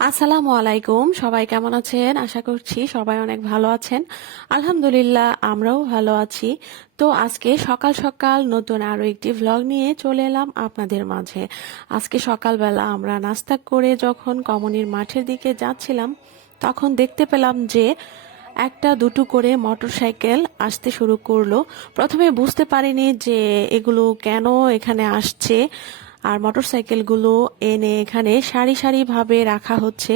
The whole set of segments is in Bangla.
আসসালামু আলাইকুম, সবাই কেমন আছেন? আশা করছি সবাই অনেক ভালো আছেন। আলহামদুলিল্লাহ, আমরাও ভালো আছি। তো আজকে সকাল সকাল নতুন আরও একটি ভ্লগ নিয়ে চলে এলাম আপনাদের মাঝে। আজকে সকালবেলা আমরা নাস্তা করে যখন কমনির মাঠের দিকে যাচ্ছিলাম, তখন দেখতে পেলাম যে একটা দুটো করে মোটরসাইকেল আসতে শুরু করল। প্রথমে বুঝতে পারিনি যে এগুলো কেন এখানে আসছে। আর মোটরসাইকেলগুলো এনে এখানে সারি সারি ভাবে রাখা হচ্ছে।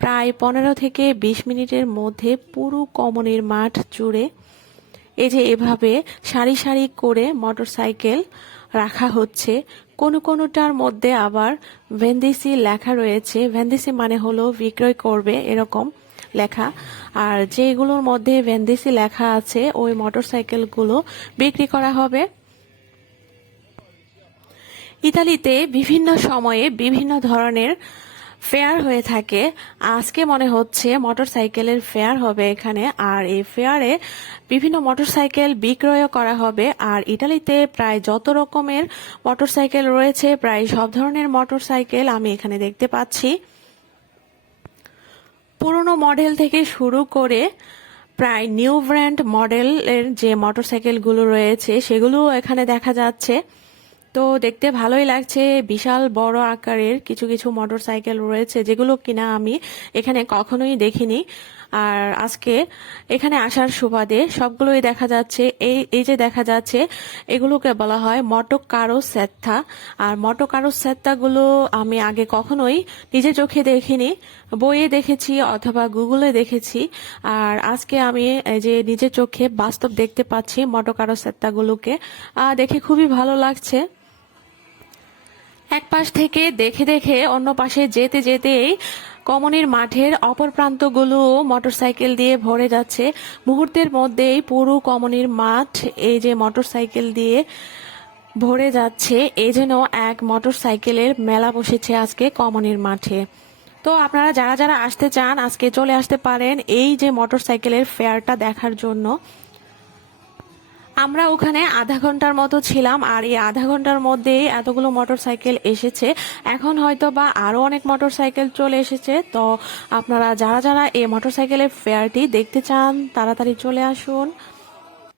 প্রায় পনেরো থেকে বিশ মিনিটের মধ্যে পুরো কমনের মাঠ জুড়ে এই যে এভাবে সারি সারি করে মোটরসাইকেল রাখা হচ্ছে। কোনো কোনোটার মধ্যে আবার ভেন্দিসি লেখা রয়েছে। ভেন্দিসি মানে হলো বিক্রয় করবে এরকম লেখা। আর যেগুলোর মধ্যে ভেন্দিসি লেখা আছে, ওই মোটরসাইকেলগুলো বিক্রি করা হবে। ইতালিতে বিভিন্ন সময়ে বিভিন্ন ধরনের ফেয়ার হয়ে থাকে। আজকে মনে হচ্ছে মোটরসাইকেলের ফেয়ার হবে এখানে, আর এই ফেয়ারে বিভিন্ন মোটরসাইকেল বিক্রয় করা হবে। আর ইটালিতে প্রায় যত রকমের মোটরসাইকেল রয়েছে, প্রায় সব ধরনের মোটরসাইকেল আমি এখানে দেখতে পাচ্ছি। পুরনো মডেল থেকে শুরু করে প্রায় নিউ ব্র্যান্ড মডেলের যে মোটরসাইকেলগুলো রয়েছে সেগুলো এখানে দেখা যাচ্ছে। তো দেখতে ভালোই লাগছে। বিশাল বড় আকারের কিছু কিছু মোটরসাইকেল রয়েছে, যেগুলো কিনা আমি এখানে কখনোই দেখিনি। আর আজকে এখানে আসার সুবাদে সবগুলোই দেখা যাচ্ছে। এই এই যে দেখা যাচ্ছে এগুলোকে বলা হয় মটোকারো সেত্থা। আর মটোকারো সেত্তাগুলো আমি আগে কখনোই নিজে চোখে দেখিনি বইয়ে দেখেছি অথবা গুগলে দেখেছি। আর আজকে আমি যে নিজের চোখে বাস্তব দেখতে পাচ্ছি মটোকারো সেত্তাগুলোকে আহ, দেখে খুবই ভালো লাগছে। এক পাশ থেকে দেখে দেখে অন্য পাশে যেতে যেতেই কমনের মাঠের অপর প্রান্তগুলো মোটরসাইকেল দিয়ে ভরে যাচ্ছে। মুহূর্তের মধ্যেই পুরো কমনের মাঠ এই যে মোটরসাইকেল দিয়ে ভরে যাচ্ছে। এই যেন এক মোটরসাইকেলের মেলা বসেছে আজকে কমনের মাঠে। তো আপনারা যারা যারা আসতে চান, আজকে চলে আসতে পারেন এই যে মোটরসাইকেলের ফেয়ারটা দেখার জন্য। আমরা ওখানে আধা ঘণ্টার মতো ছিলাম আর এই আধা ঘণ্টার মধ্যে এতগুলো মোটরসাইকেল এসেছে। এখন হয়তো বা আরও অনেক মোটরসাইকেল চলে এসেছে। তো আপনারা যারা যারা এই মোটরসাইকেলের ফেয়ারটি দেখতে চান, তাড়াতাড়ি চলে আসুন।